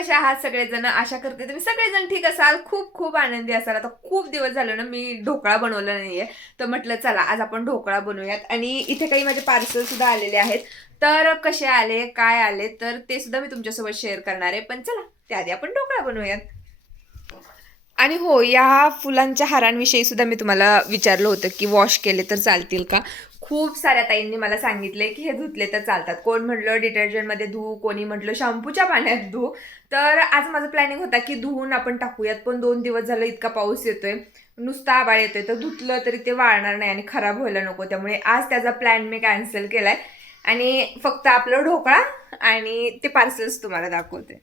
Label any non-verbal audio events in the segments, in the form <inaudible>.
कशा आहात सगळेजण? आशा करते तुम्ही सगळेजण ठीक असाल. खूप खूप आनंदी असाल. आता खूप दिवस झालं ना मी ढोकळा बनवला नाहीये. तर म्हटलं चला आज आपण ढोकळा बनवूयात. आणि इथे काही माझे पार्सल सुद्धा आलेले आहेत. तर कसे आले काय आले तर ते सुद्धा मी तुमच्यासोबत शेअर करणार आहे. पण चला त्याआधी आपण ढोकळा बनवूयात. आणि हो या फुलांच्या हारांविषयी सुद्धा मी तुम्हाला विचारलं होतं की वॉश केले तर चालतील का? खूप साऱ्या ताईंनी मला सांगितले की हे धुतले तर चालतात. कोण म्हटलं डिटर्जंटमध्ये धुवू कोणी म्हटलं शॅम्पूच्या पाण्यात धुवू तर आज माझं प्लॅनिंग होता की धुवून आपण टाकूयात पण दोन दिवस झालं इतका पाऊस येतोय. नुसता आबाळ येतोय. तर धुतलं तरी ते वाळणार नाही आणि खराब व्हायला नको. त्यामुळे आज त्याचा प्लॅन मी कॅन्सल केलाय. आणि फक्त आपलं ढोकळा आणि ते पार्सल्स तुम्हाला दाखवते.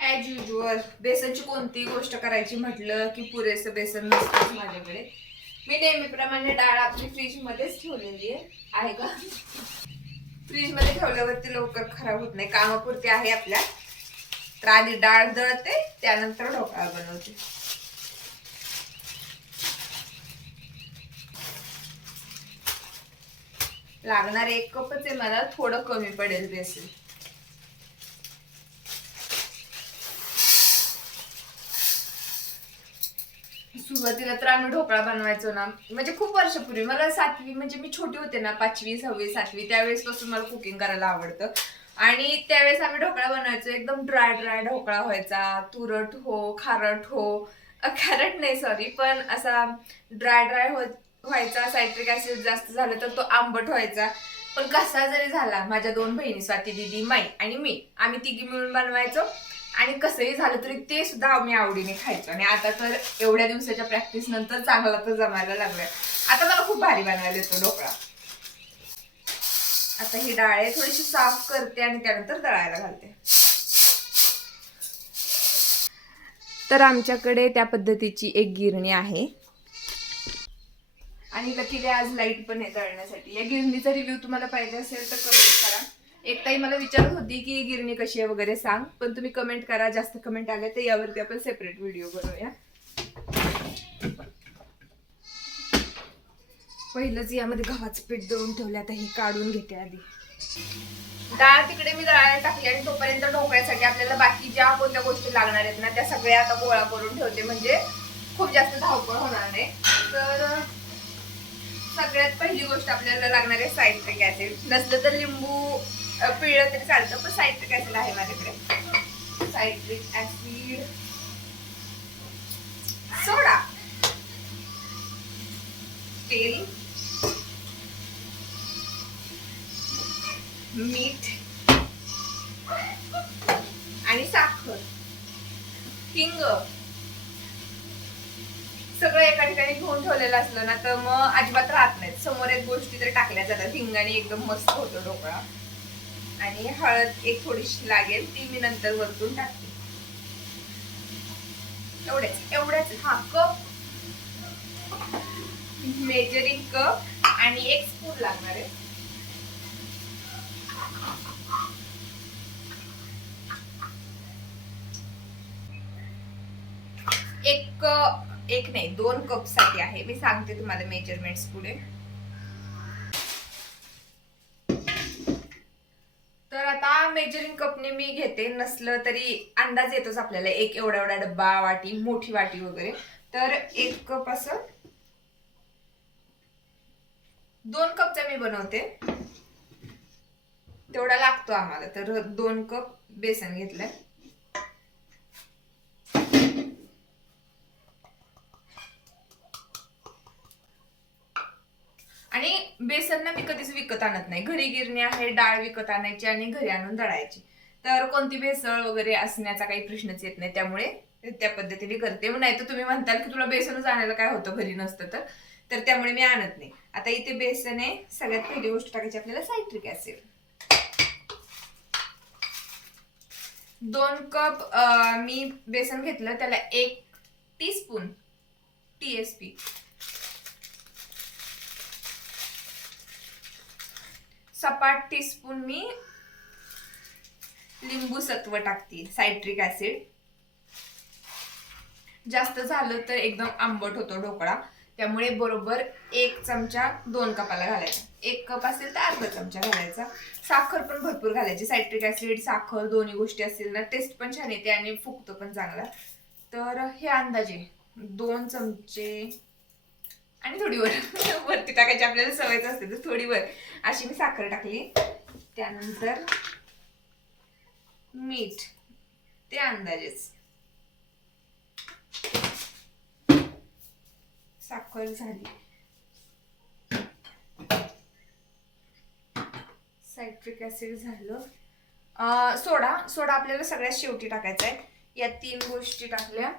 ॲज युजल बेसनची कोणतीही गोष्ट करायची म्हटलं की पुरेसं बेसन नसतंच माझ्याकडे. मी नेहमीप्रमाणे डाळ आपली फ्रीजमध्येच ठेवलेली आहे. आहे का? फ्रीजमध्ये ठेवल्यावरती लवकर खराब होत नाही. कामापुरती आहे आपल्या. तर आधी डाळ दळते त्यानंतर ढोकळा बनवते. लागणार एक कपच आहे मला थोडं कमी पडेल बेसन. सुरुवातीला तर आम्ही ढोकळा बनवायचो ना. म्हणजे खूप वर्षापूर्वी. मला सातवी म्हणजे मी छोटी होते ना पाचवी सहावी सातवी त्यावेळेस पासून मला कुकिंग करायला आवडतं. आणि त्यावेळेस आम्ही ढोकळा बनवायचो. एकदम ड्राय ड्राय ढोकळा व्हायचा. तुरट हो खारट हो. खारट नाही सॉरी पण असा ड्राय ड्राय हो व्हायचा. सायट्रिक ऍसिड जास्त झालं तर तो आंबट व्हायचा. पण कसा जरी झाला माझ्या दोन बहिणी स्वाती दिदी माई आणि मी आम्ही तिघी मिळून बनवायचो. आणि कसंही झालं तरी ते सुद्धा आम्ही आवडीने खायचो. आणि आता तर एवढ्या दिवसाच्या प्रॅक्टिस नंतर चांगला तर जमायला लागलाय. आता मला खूप भारी बनवायला येतो ढोकळा. आता ही डाळ आहे थोडीशी साफ करते आणि त्यानंतर दळायला घालते. तर आमच्याकडे त्या पद्धतीची एक गिरणी आहे. आणि लकीले आज लाइट पण आहे दळण्यासाठी या गिरणीचा रिव्ह्यू तुम्हाला पाहिजे असेल तर कमेंट करा. एक ताई मला विचारत होती की गिरणी कशी आहे वगैरे सांग पण तुम्ही कमेंट करा जास्त कमेंट आले तर यावरती आपण सेपरेट व्हिडिओ बनवूया. पहिलंच यामध्ये गव्हाचं पीठ दळून ठेवलं आता हे काढून घेते आधी. डाळ तिकडे मी दळायला टाकली आणि तोपर्यंत ढोकळ्यासाठी आपल्याला बाकी ज्या कोणत्या गोष्टी लागणार आहेत ना त्या सगळ्या आता गोळा करून ठेवते म्हणजे खूप जास्त धावपळ होणार नाही. तर सगळ्यात पहिली गोष्ट आपल्याला लागणार आहे साहित्य ऍसिड नसलं तर लिंबू पिळलं तरी चालतं. पण सायट्रिक ऍसिड आहे माझ्याकडे? Citric acid soda. तेल. मीठ. आणि साखर. हिंग. सगळं एका ठिकाणी घेऊन ठेवलेलं असलं ना तर मग अजिबात राहत नाहीत. समोर एक गोष्टी तरी टाकल्या जातात. हिंगाने एकदम मस्त होतो ढोकळा. आणि हळद एक थोडीशी लागेल ती मी नंतर वरतून टाकते. एवढेच एवढ्याच हा कप. मेजरिंग कप आणि एक स्पून लागणार आहे. एक एक नाही दोन कपसाठी आहे. मी सांगते तुम्हाला मेजरमेंट्स पुढे. मेजरिंग कपने मी घेते. नसलं तरी अंदाज येतोच आपल्याला. एक एवढा एवढा डब्बा वाटी मोठी वाटी वगैरे. तर एक कप असं दोन कपचा मी बनवते. तेवढा लागतो आम्हाला. तर दोन कप बेसन घेतलंय. आणि बेसन ना मी कधीच विकत आणत नाही. घरी गिरणी आहे डाळ विकत आणायची आणि घरी आणून दळायची. तर कोणती भेसळ वगैरे असण्याचा काही प्रश्नच येत नाही. त्यामुळे त्या पद्धतीने करते. नाही तर तुम्ही म्हणताल की तुला बेसनच आणायला काय होतं घरी नसतं तर? तर त्यामुळे मी आणत नाही. आता इथे बेसन आहे. सगळ्यात पहिली गोष्ट टाकायची आपल्याला सायट्रिक ऍसिड दोन कप मी बेसन घेतलं. त्याला एक टीस्पून टी एस पी सपाट टीस्पून मी लिंबू सत्व टाकते सायट्रिक ऍसिड जास्त झालं तर एकदम आंबट होतो ढोकळा. त्यामुळे बरोबर एक चमचा दोन कपाला घालायचा. एक कप असेल तर अर्धा चमचा घालायचा. साखर पण भरपूर घालायची. सायट्रिक ऍसिड साखर दोन्ही गोष्टी असतील ना टेस्ट पण छान येते आणि फुगतो पण चांगला. तर हे अंदाजे दोन चमचे आणि थोडी वर. <laughs> वरती टाकायची आपल्याला सवयच असते तर थोडी वर. अशी मी साखर टाकली. त्यानंतर मीठ. ते अंदाजेच. साखर झाली. सायट्रिक ऍसिड झालं. सोडा. सोडा आपल्याला सगळ्यात शेवटी टाकायचा आहे या तीन गोष्टी टाकल्या.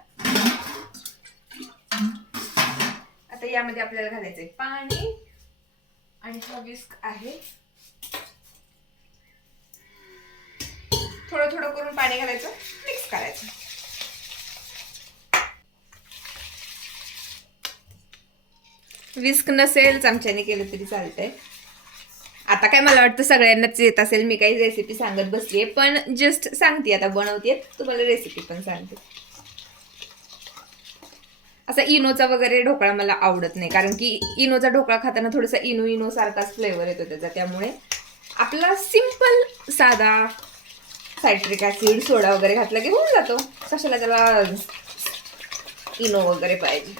आता यामध्ये आपल्याला घालायचंय. पाणी आणि हा विस्क आहे. थोडं थोडं करून पाणी घालायचं मिक्स करायचं. विस्क नसेल चमच्याने केलं तरी चालतंय. आता काय मला वाटतं सगळ्यांनाच येत असेल मी काही रेसिपी सांगत बसलीये पण जस्ट सांगते आता बनवते तुम्हाला रेसिपी पण सांगते. असा इनोचा वगैरे ढोकळा मला आवडत नाही. कारण की इनोचा ढोकळा खाताना थोडासा इनो इनो सारखाच फ्लेवर येतो त्याचा. त्यामुळे आपला सिंपल साधा सायट्रिक ॲसिड सोडा वगैरे घातला की होऊन जातो. कशाला त्याला इनो वगैरे पाहिजे.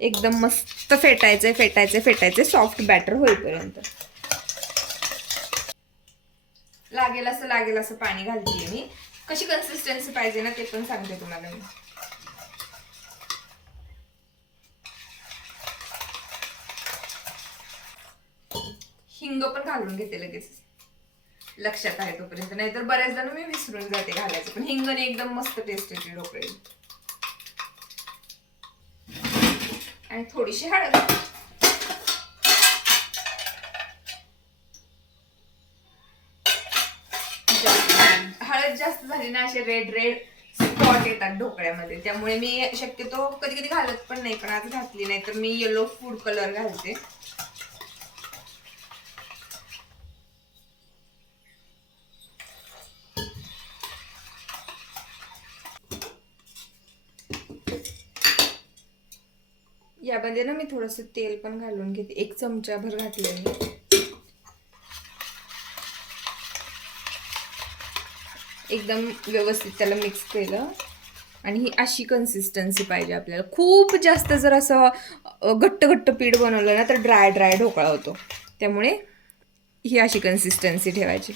एकदम मस्त फेटायचे फेटायचे फेटायचे सॉफ्ट बॅटर होईपर्यंत. लागेल असं लागेल असं पाणी घालते मी. कशी कन्सिस्टन्सी पाहिजे ना ते पण सांगते तुम्हाला मी. हिंग पण घालून घेते लगेच. लक्षात आहे तोपर्यंत. नाहीतर बऱ्याच जण मी विसरून जाते घालायचं. पण हिंगने एकदम मस्त टेस्ट येते ढोकळे आणि थोडीशी हळद. जास्त- जास्त झाली ना असे रेड रेड स्पॉट येतात ढोकळ्यामध्ये. त्यामुळे मी शक्यतो कधी कधी घालत पण नाही पण आज घातली. नाही तर मी येलो फूड कलर घालते. यामध्ये ना मी थोडंसं तेल पण घालून घेते. एक चमचा भर घातलं मी एकदम व्यवस्थित त्याला मिक्स केलं. आणि ही अशी कन्सिस्टन्सी पाहिजे आपल्याला. खूप जास्त जर असं घट्ट घट्ट पीठ बनवलं ना तर ड्राय ड्राय ढोकळा होतो. त्यामुळे ही अशी कन्सिस्टन्सी ठेवायची.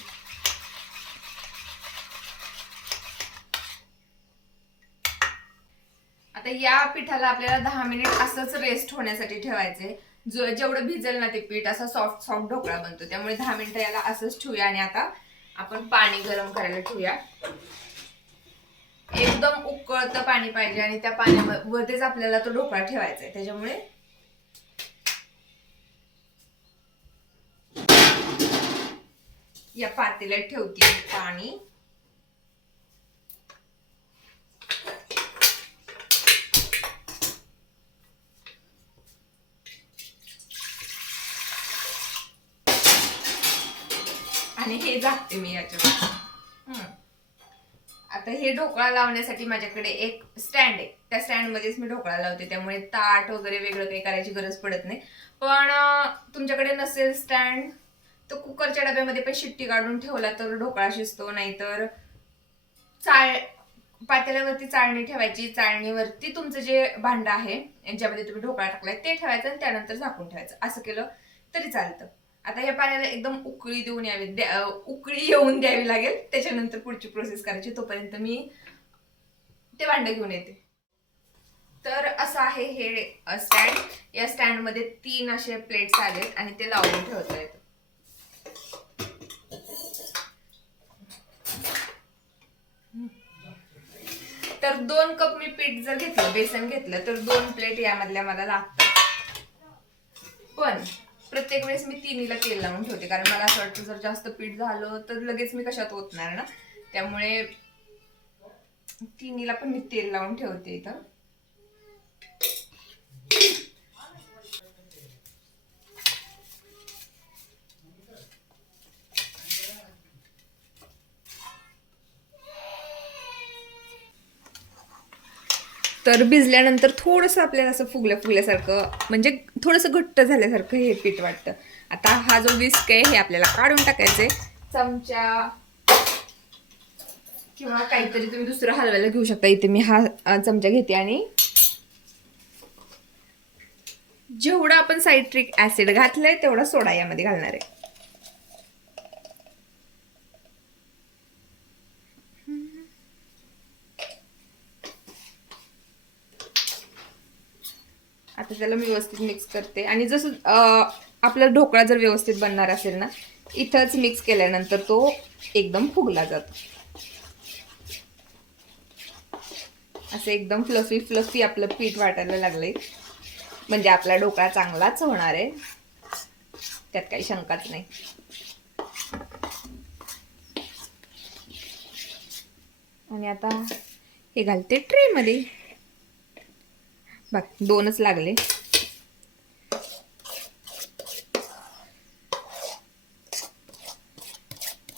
आता या पिठाला आपल्याला दहा मिनिट असंच रेस्ट होण्यासाठी ठेवायचे जो जेवढं भिजेल ना ते पीठ असा सॉफ्ट सॉफ्ट ढोकळा बनतो. त्यामुळे दहा मिनिटं याला असंच ठेवूया आणि आता आपण पाणी गरम करायला ठेवूया. एकदम उकळतं पाणी पाहिजे आणि त्या पाण्यामध्येच आपल्याला तो ढोकळा ठेवायचा आहे. त्याच्यामुळे या पातेल्यात ठेवते पाणी आणि हे झाकते मी याच्यावर. आता हे ढोकळा लावण्यासाठी माझ्याकडे एक स्टँड आहे. त्या स्टँड मध्येच मी ढोकळा लावते. त्यामुळे ताट वगैरे वेगळं काही करायची गरज पडत नाही. पण तुमच्याकडे नसेल स्टँड तर कुकरच्या डब्यामध्ये पण शिट्टी काढून ठेवला तर ढोकळा शिजतो. नाहीतर चाळ पातेल्यावरती चाळणी ठेवायची. चाळणीवरती तुमचं जे भांडं आहे ज्यामध्ये तुम्ही ढोकळा टाकलाय ते ठेवायचं आणि त्यानंतर झाकून ठेवायचं. असं केलं तरी चालतं. आता या पाण्याला एकदम उकळी देऊन यावी द्या- उकळी येऊन द्यावी लागेल. त्याच्यानंतर पुढची प्रोसेस करायची. तोपर्यंत मी ते भांडं घेऊन येते. तर असं आहे हे स्टँड या स्टँडमध्ये तीन असे प्लेट्स आलेत आणि ते लावून ठेवता येतं. तर दोन कप मी पीठ जर घेतलं बेसन घेतलं तर दोन प्लेट यामधल्या मला लागतात. पण प्रत्येक वेळेस मी तिन्हीला तेल लावून ठेवते. कारण मला असं वाटतं जर जास्त पीठ झालं तर लगेच मी कशात ओतणार ना? त्यामुळे तिन्हीला पण मी तेल लावून ठेवते इथं. तर भिजल्यानंतर थोडंसं आपल्याला असं फुगल्या फुगल्यासारखं म्हणजे थोडंसं घट्ट झाल्यासारखं हे पीठ वाटतं. आता हा जो विस्क आहे हे आपल्याला काढून टाकायचे चमचा किंवा काहीतरी तुम्ही दुसरं हलवायला घेऊ शकता. इथे मी हा चमचा घेते आणि जेवढं आपण सायट्रिक ऍसिड घातलंय तेवढा सोडा यामध्ये घालणार आहे. त्याला मी व्यवस्थित मिक्स करते. आणि जसं आपला ढोकळा जर व्यवस्थित बनणार असेल ना इथंच मिक्स केल्यानंतर तो एकदम फुगला जातो. असं एकदम फ्लफी फ्लफी आपलं पीठ वाटायला लागलंय. म्हणजे आपला ढोकळा चांगलाच होणार आहे. त्यात काही शंकाच नाही. आणि आता हे घालते ट्रेमध्ये. बाकी दोनच लागले.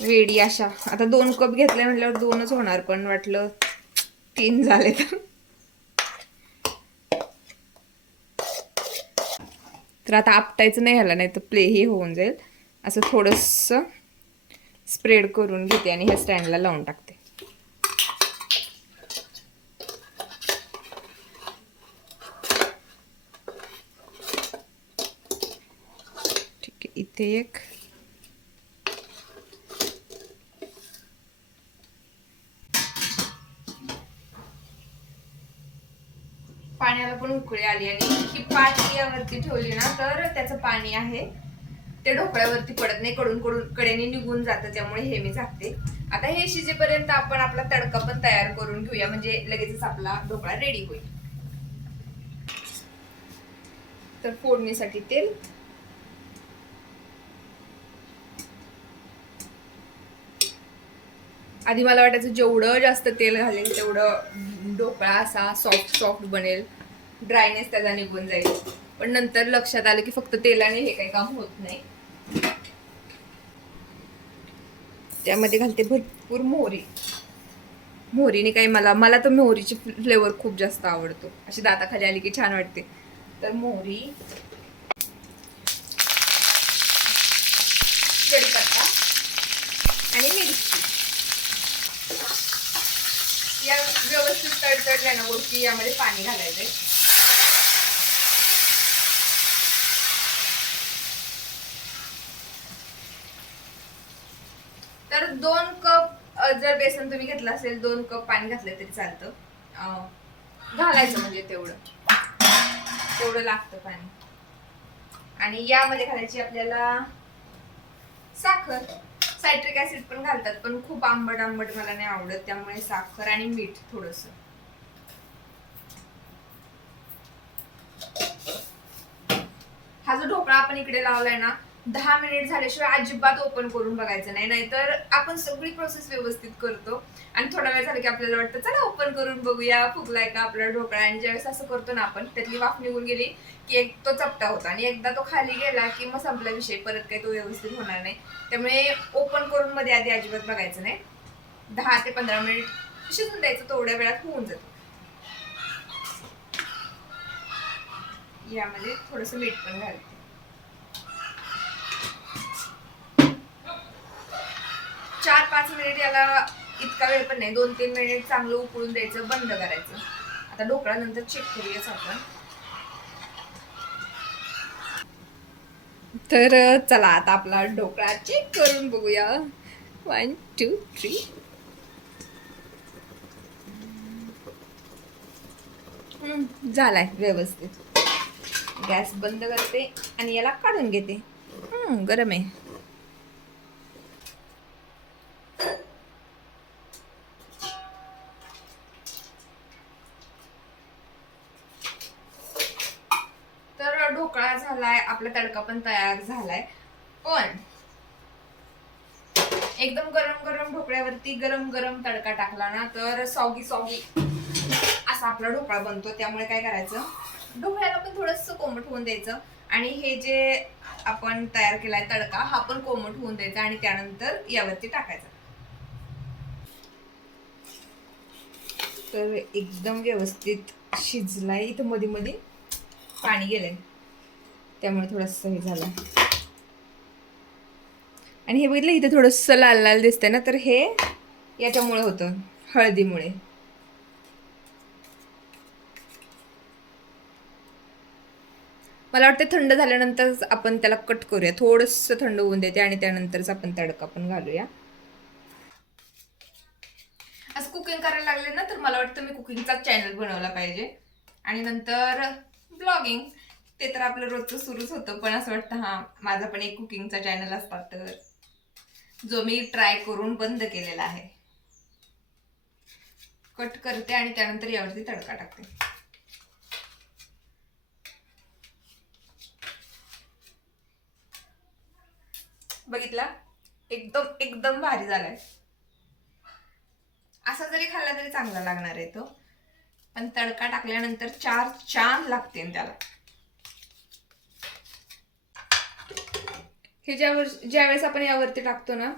वेडी अशा आता दोन कप घेतले म्हटल्यावर दोनच होणार पण वाटलं तीन झाले तर तर आता आपटायचं नाही ह्याला नाही तर प्ले ही होऊन जाईल. असं थोडंसं स्प्रेड करून घेते आणि ह्या स्टँडला लावून टाकते ठीक आहे इथे एक पाण्याला पण उकळी आली आणि ही पाणी यावरती ठेवली ना तर त्याचं पाणी आहे. ते ढोकळ्यावरती पडत नाही कडून कडून कडेने निघून जातं त्यामुळे हे मी झाकते. आता हे शिजेपर्यंत आपण आपला तडका पण तयार करून घेऊया म्हणजे लगेचच आपला ढोकळा रेडी होईल. तर फोडणीसाठी तेल आधी मला वाटायचं जेवढं जास्त तेल घालेल तेवढं ढोकळा असा सॉफ्ट सॉफ्ट बनेल. ड्रायनेस त्याचा निघून जाईल. पण नंतर लक्षात आलं की फक्त तेलाने हे काही काम होत नाही. त्यामध्ये घालते भरपूर मोहरी. मोहरीने काही मला मला तर मोहरीची फ्लेवर खूप जास्त आवडतो. अशी दाताखाली आली की छान वाटते. तर मोहरी कढीपत्ता आणि मिरची या व्यवस्थित की यामध्ये पाणी घालायचंय. तर दोन कप जर बेसन तुम्ही घेतलं असेल दोन कप पाणी घातलं तरी चालतं. घालायचं म्हणजे तेवढं. तेवढं लागतं पाणी. आणि यामध्ये घालायची आपल्याला साखर. सायट्रिक ऍसिड पण घालतात पण खूप आंबट आंबट मला नाही आवडत त्यामुळे साखर आणि मीठ थोडंसं. जो ढोकळा आपण इकडे लावलाय ना दहा मिनिट झाल्याशिवाय अजिबात ओपन करून बघायचं नाही. नाहीतर आपण सगळी प्रोसेस व्यवस्थित करतो. आणि थोडा वेळ झाला की आपल्याला वाटतं चला ओपन करून बघूया फुगलाय का आपला ढोकळा? आणि ज्यावेळेस असं करतो ना आपण त्यातली वाफ निघून गेली की एक तो चपटा होता. आणि एकदा तो खाली गेला की मग संपला विषय परत काही तो व्यवस्थित होणार नाही. त्यामुळे ओपन करून मध्ये आधी अजिबात बघायचं नाही. दहा ते पंधरा मिनिट शिजून द्यायचं तेवढ्या वेळात होऊन जातं. यामध्ये थोडस मीठ पण घालते. चार पाच मिनिट याला इतका वेळ पण नाही. दोन तीन मिनिट चांगलं उकळून द्यायचं बंद करायचं. आता ढोकळा नंतर चेक करूयाच आपण. तर चला आता आपला ढोकळा चेक करून बघूया. वन टू थ्री झालाय व्यवस्थित. गॅस बंद करते आणि याला काढून घेते. गरम आहे. झालाय आपला तडका पण तयार झालाय. पण एकदम गरम गरम ढोकळ्यावरती गरम गरम तडका टाकला ना तर सॉगी सॉगी असा आपला ढोकळा बनतो. त्यामुळे काय करायचं? ढोकळ्याला पण थोडस कोमट होऊन द्यायचं. आणि हे जे आपण तयार केलाय तडका हा पण कोमट होऊन द्यायचा आणि त्यानंतर यावरती टाकायचा. तर एकदम व्यवस्थित शिजलाय. इथं मध्ये मध्ये पाणी गेलंय. त्यामुळे थोडंसं हे झालं. आणि हे बघितलं इथे थोडंसं लाल लाल दिसतंय ना तर हे याच्यामुळे होतं हळदीमुळे. मला वाटतं थंड झाल्यानंतर आपण त्याला कट करूया. थोडंसं थंड होऊन देते आणि त्यानंतरच आपण तडका पण घालूया. असं कुकिंग करायला लागले ना तर मला वाटतं मी कुकिंगचा चॅनल बनवला पाहिजे. आणि नंतर ब्लॉगिंग ते तर आपलं रोजचं सुरूच होतं पण असं वाटतं हां माझा पण एक कुकिंगचा चॅनल असता तर जो मी ट्राय करून बंद केलेला आहे. कट करते आणि त्यानंतर यावरती तडका टाकते. बघितला? एकदम एकदम भारी झालाय. असा जरी खाल्ला तरी चांगला लागणार आहे तो पण तडका टाकल्यानंतर चार चांद लागते त्याला. हे ज्यावर ज्यावेळेस आपण यावरती टाकतो ना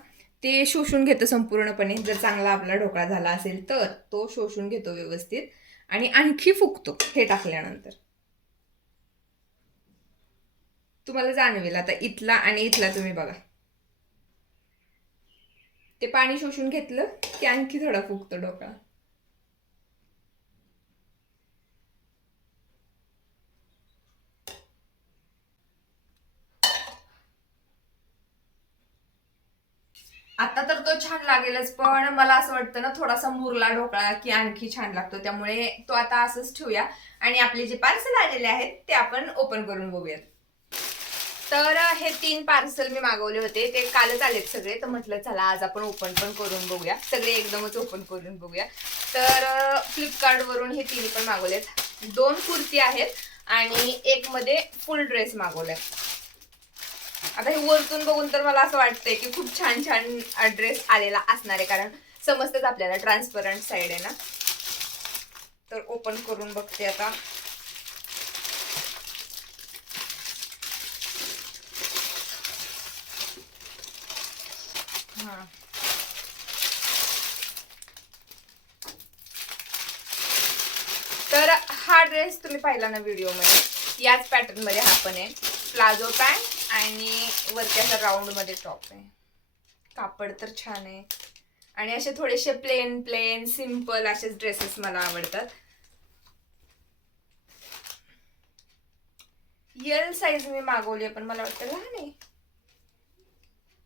ते शोषून घेतं संपूर्णपणे. जर चांगला आपला ढोकळा झाला असेल तर तो शोषून घेतो व्यवस्थित आणि आणखी फुगतो हे टाकल्यानंतर. तुम्हाला जाणवेल आता इथला आणि इथला तुम्ही बघा. ते पाणी शोषून घेतलं की आणखी थोडा फुगतो ढोकळा. आता तर तो छान लागेलच पण मला असं वाटतं ना थोडासा मुरला ढोकळा की आणखी छान लागतो. त्यामुळे तो आता असंच ठेवूया. आणि आपले जे पार्सल आलेले आहेत ते आपण ओपन करून बघूयात. तर हे तीन पार्सल मी मागवले होते. ते कालच आलेत सगळे. तर म्हटलं चला आज आपण ओपन पण करून बघूया. सगळे एकदमच ओपन करून बघूया. तर फ्लिपकार्टवरून हे तिन्ही पण मागवलेत. दोन कुर्ती आहेत आणि एक मध्ये फुल ड्रेस मागवलाय. आता हे वरतून बघून तर मला असं वाटतंय की खूप छान छान ड्रेस आलेला असणार आहे कारण समजतच आपल्याला ट्रान्सपरंट साईड आहे ना. तर ओपन करून बघते आता. हा. तर हा ड्रेस तुम्ही पाहिला ना व्हिडिओमध्ये याच पॅटर्नमध्ये हा पण आहे. प्लाझो पॅन्ट आणि वरती असा राऊंडमध्ये टॉप आहे. कापड तर छान आहे. आणि असे थोडेसे प्लेन प्लेन सिंपल असेच ड्रेसेस मला आवडतात. यल साईज मी मागवली पण मला वाटतं लहान आहे.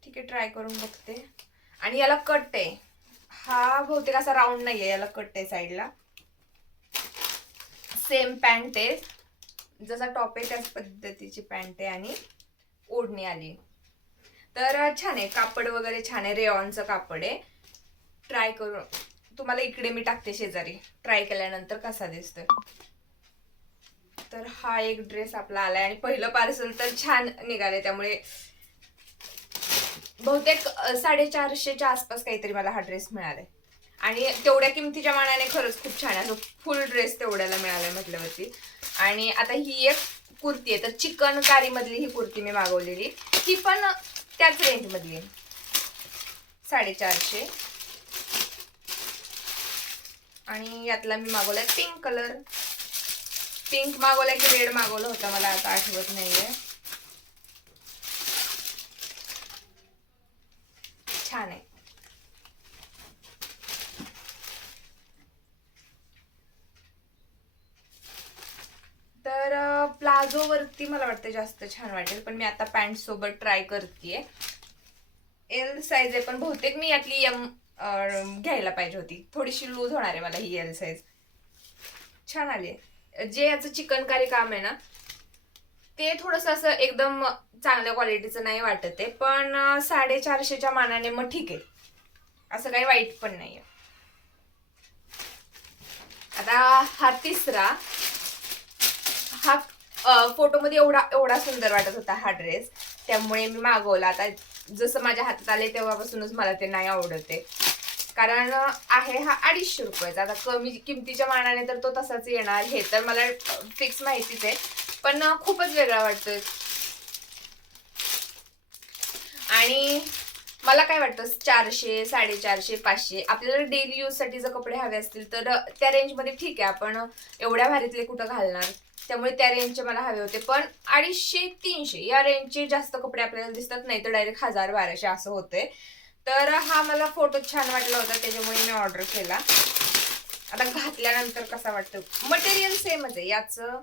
ठीक आहे ट्राय करून बघते. आणि याला कट आहे. हा बहुतेक असा राऊंड नाही आहे याला कट आहे साईडला सेम पॅन्ट आहे. जसा टॉप आहे त्याच पद्धतीची पॅन्ट आहे आणि ओढणी आली. तर छान आहे. कापड वगैरे छान आहे. रेऑनचं कापड आहे. ट्राय करून तुम्हाला इकडे मी टाकते शेजारी. ट्राय केल्यानंतर कसा दिसतोय. तर हा एक ड्रेस आपला आलाय आणि पहिलं पार्सल तर छान निघाले त्यामुळे बहुतेक साडेचारशेच्या आसपास काहीतरी मला हा ड्रेस मिळालाय. आणि तेवढ्या किमतीच्या मानाने खरंच खूप छान आहे. फुल ड्रेस तेवढ्याला मिळालाय म्हटल्यावरती. आणि आता ही एक कुर्ती आहे. तर चिकन कारी मधली ही कुर्ती मी मागवलेली. ही पण त्याच रेंज मधली आहे. साडेचारशे. आणि यातला मी मागवलाय पिंक कलर पिंक मागवलाय की रेड मागवला होता मला आता आठवत नाहीये. छान आहे तर प्लाझो वरती मला वाटतं जास्त छान वाटेल पण मी आता पॅन्ट सोबत ट्राय करतेय. एल साईज आहे पण बहुतेक मी यातली एम घ्यायला पाहिजे होती. थोडीशी लूज होणार आहे मला ही एल साईज छान आली आहे. जे याचं चिकनकारी काम आहे ना ते थोडंसं असं एकदम चांगल्या क्वालिटीचं नाही वाटत आहे पण साडेचारशेच्या मानाने मग ठीक आहे. असं काही वाईट पण नाही आहे आता हा तिसरा हा फोटोमध्ये एवढा एवढा सुंदर वाटत होता हा ड्रेस त्यामुळे मी मागवला. आता जसं माझ्या हातात आले तेव्हापासूनच मला ते नाही आवडत कारण आहे हा अडीचशे रुपयाचा. आता कमी किमतीच्या मानाने तर तो तसाच येणार. हे तर मला फिक्स माहितीच आहे. पण खूपच वेगळा वाटतोय. आणि मला काय वाटतं चारशे साडेचारशे पाचशे. आपल्याला डेली यूजसाठी जर कपडे हवे असतील तर त्या रेंजमध्ये ठीक आहे. आपण एवढ्या भारीतले कुठं घालणार? त्यामुळे त्या रेंजचे मला हवे होते. पण अडीचशे तीनशे या रेंजचे जास्त कपडे आपल्याला दिसतात नाही तर डायरेक्ट हजार बाराशे असं होते. तर हा मला फोटो छान वाटला होता त्याच्यामुळे मी ऑर्डर केला. आता घातल्यानंतर कसा वाटतं? मटेरियल सेमच आहे याचं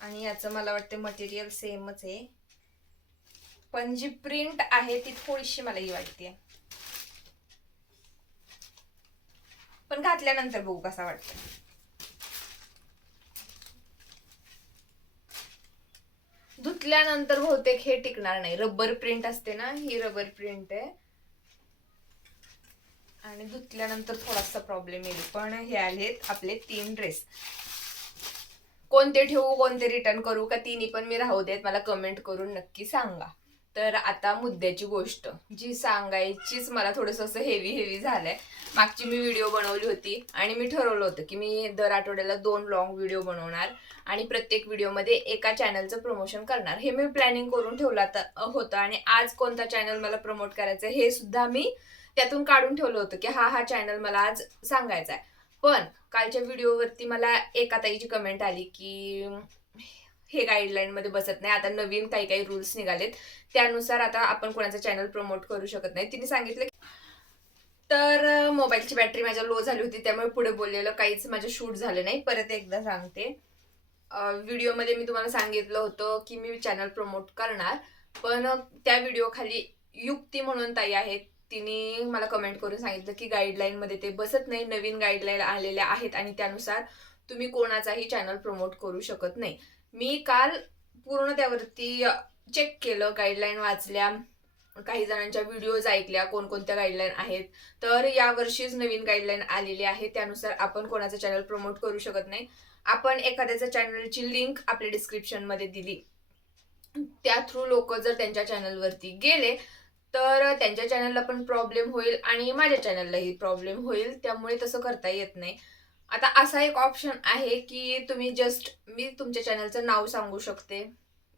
आणि याचं मला वाटतं मटेरियल सेमच आहे. पण जी प्रिंट आहे ती थोडीशी मला ही वाटते. पण घातल्यानंतर बघू कसा वाटतं. धुतल्यानंतर बहुतेक हे टिकणार नाही. रबर प्रिंट असते ना ही रबर प्रिंट आहे. आणि धुतल्यानंतर थोडासा प्रॉब्लेम येईल. पण हे आलेत आपले तीन ड्रेस कोणते ठेवू कोणते रिटर्न करू का तिन्ही पण मी राहू देत मला कमेंट करून नक्की सांगा. तर आता मुद्द्याची गोष्ट जी सांगायचीच मला थोडंसं असं हेवी हेवी झालंय. मागची मी व्हिडिओ बनवली होती आणि मी ठरवलं होतं की मी दर आठवड्याला दोन लॉंग व्हिडिओ बनवणार आणि प्रत्येक व्हिडिओमध्ये एका चॅनलचं प्रमोशन करणार. हे मी प्लॅनिंग करून ठेवलं होतं. आणि आज कोणता चॅनल मला प्रमोट करायचं हे सुद्धा मी त्यातून काढून ठेवलं होतं की हा हा चॅनल मला आज सांगायचा आहे पण कालच्या व्हिडिओवरती मला एका ताईची कमेंट आली की हे गाईडलाईन मध्ये बसत नाही. आता नवीन काही काही रूल्स निघालेत. त्यानुसार आता आपण कोणाचं चॅनल प्रमोट करू शकत नाही. तिने सांगितलं तर मोबाईलची बॅटरी माझ्या लो झाली होती. त्यामुळे पुढे बोललेलं काहीच माझं शूट झालं नाही. परत एकदा सांगते. व्हिडिओमध्ये मी तुम्हाला सांगितलं होतं की मी चॅनल प्रमोट करणार. पण त्या व्हिडिओ खाली युक्ती म्हणून ताई आहेत. तिने मला कमेंट करून सांगितलं की गाईडलाईनमध्ये ते बसत नाही. नवीन गाईडलाईन आलेल्या आहेत आणि त्यानुसार तुम्ही कोणाचाही चॅनल प्रमोट करू शकत नाही. मी काल पूर्ण त्यावरती चेक केलं गाईडलाईन वाचल्या. काही जणांच्या व्हिडिओज ऐकल्या कोणकोणत्या गाईडलाईन आहेत. तर यावर्षीच नवीन गाईडलाईन आलेली आहे. त्यानुसार आपण कोणाचं चॅनल प्रमोट करू शकत नाही. आपण एखाद्याच्या चॅनलची लिंक आपल्या डिस्क्रिप्शनमध्ये दिली. त्या थ्रू लोक जर त्यांच्या चॅनलवरती गेले तर त्यांच्या चॅनलला पण प्रॉब्लेम होईल आणि माझ्या चॅनललाही प्रॉब्लेम होईल. त्यामुळे तसं करता येत नाही. आता असा एक ऑप्शन आहे की तुम्ही जस्ट मी तुमच्या चॅनलचं नाव सांगू शकते.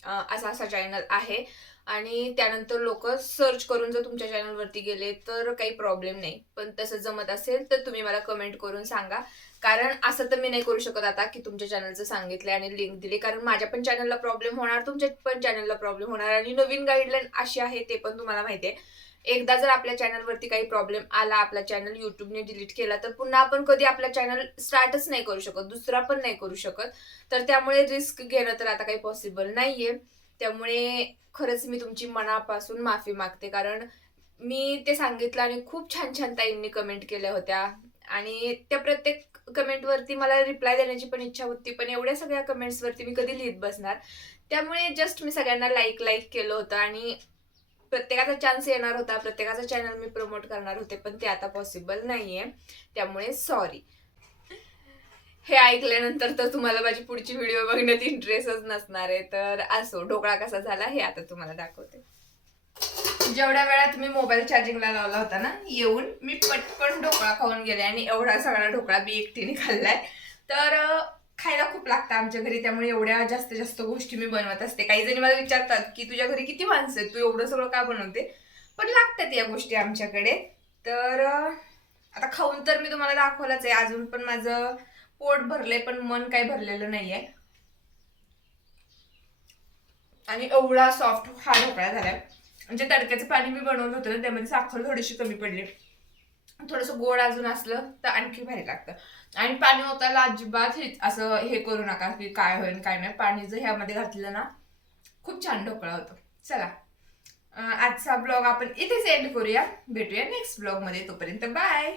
असा असा चॅनल आहे. आणि त्यानंतर लोक सर्च करून जर तुमच्या चॅनलवरती गेले तर काही प्रॉब्लेम नाही. पण तसं जमत असेल तर तुम्ही मला कमेंट करून सांगा. कारण असं तर मी नाही करू शकत आता की तुमच्या चॅनलचं सांगितलं आणि लिंक दिली. कारण माझ्या पण चॅनलला प्रॉब्लेम होणार तुमच्या पण चॅनलला प्रॉब्लेम होणार. आणि नवीन गाईडलाईन अशी आहे ते पण तुम्हाला माहिती आहे. एकदा जर आपल्या चॅनलवरती काही प्रॉब्लेम आला आपला चॅनल युट्यूबने डिलीट केला तर पुन्हा आपण कधी आपला चॅनल स्टार्टच नाही करू शकत दुसरा पण नाही करू शकत. तर त्यामुळे रिस्क घेणं तर आता काही पॉसिबल नाहीये. त्यामुळे खरंच मी तुमची मनापासून माफी मागते कारण मी ते सांगितलं आणि खूप छान छान ताईंनी कमेंट केल्या होत्या. आणि त्या प्रत्येक कमेंटवरती मला रिप्लाय देण्याची पण इच्छा होती पण एवढ्या सगळ्या कमेंट्सवरती मी कधी लिहित बसणार. त्यामुळे जस्ट मी सगळ्यांना लाईक लाईक केलं होतं आणि प्रत्येकाचा चान्स येणार होता प्रत्येकाचा चॅनल मी प्रमोट करणार होते पण ते आता पॉसिबल नाहीये. त्यामुळे सॉरी हे ऐकल्यानंतर तर तुम्हाला माझी पुढची व्हिडिओ बघण्यात इंटरेस्टच नसणार आहे. तर असो ढोकळा कसा झाला हे आता तुम्हाला दाखवते. जेवढ्या वेळा तुम्ही मोबाईल चार्जिंगला लावला होता ना येऊन मी पटकन ढोकळा खाऊन गेले आणि एवढा सगळा ढोकळा मी एकटीने खाल्लाय. तर खायला खूप लागतं आमच्या घरी त्यामुळे एवढ्या जास्त जास्त गोष्टी मी बनवत असते. काही जणी मला विचारतात की तुझ्या घरी किती माणसं आहेत? तू एवढं सगळं का बनवते? पण लागतात या गोष्टी आमच्याकडे. तर आता खाऊन तर मी तुम्हाला दाखवलंच आहे. अजून पण माझं पोट भरलंय पण मन काही भरलेलं नाही आहे आणि एवढा सॉफ्ट हा ढोकळा झालाय. म्हणजे तडक्याचं पाणी मी बनवलं होतं ना त्यामध्ये साखर थोडीशी कमी पडली. थोडंसं गोड अजून असलं तर आणखी भारी लागतं. आणि पाणी ओतायला अजिबात हे असं हे करू नका की काय होईल काय नाही. पाणी जर ह्यामध्ये घातलं ना खूप छान ढोकळा होतो. चला. आजचा ब्लॉग आपण इथेच एंड करूया. भेटूया नेक्स्ट ब्लॉगमध्ये तोपर्यंत बाय